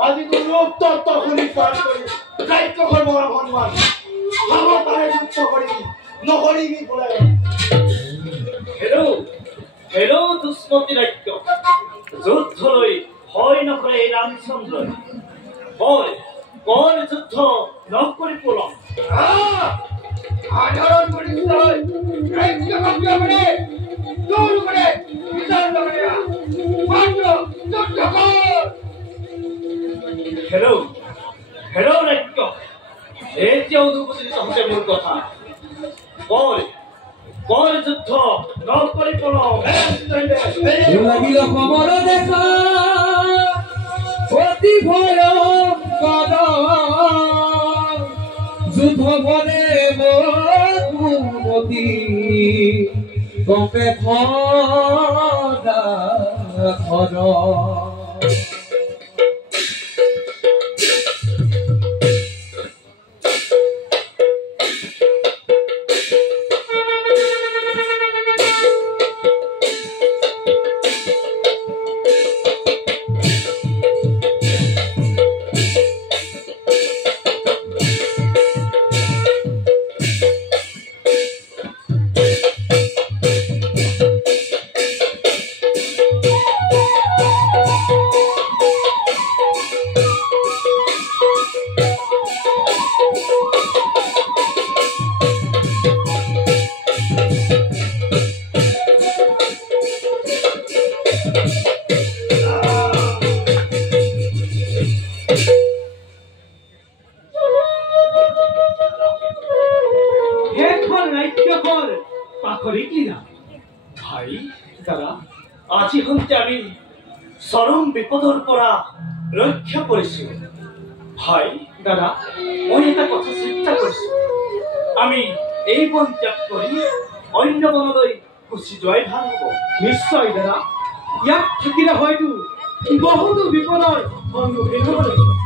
আজি তো ৰূপ তত্ত্ব শুনি পাঠ কৰি দায়িত্ব কৰিব ভগৱান আমাৰ তাৰে যুদ্ধ কৰিম নকৰিবি বোলে হেৰৌ দুষ্মতি ৰাজ্য যুদ্ধলৈ ভয় নকৰে এই ৰামচন্দ্ৰ কৰ যুদ্ধ নকৰি পলম সাধাৰণ পৰিচয় ৰাজ্য কব্যমনে দূৰ কৰে বিচাৰ নকৰে মাত্ৰ যুদ্ধ কৰ হেৰৌ ৰাজ্য এতিয়াও নুবুজিলি তহঁতে মোৰ কথা কৰ যুদ্ধ নকৰি পলম লাগিল সমৰ দেখা অতি ভয়ংকৰ যুদ্ধ বনে মতি কপে খৰ ভাই দাদা আজি হন্তে আমি চৰম বিপদৰ পৰা ৰক্ষা পৰিছো ভাই দাদা মই এটা কথা চিন্তা কৰিছো আমি এই বন ত্যাগ কৰি অন্য বনলৈ গুচি যোৱাই ভাল হ'ব নিশ্চয় দাদা ইয়াত থাকিলে হয়তো বহুতো বিপদৰ সন্মুখীন হ'ব লাগিব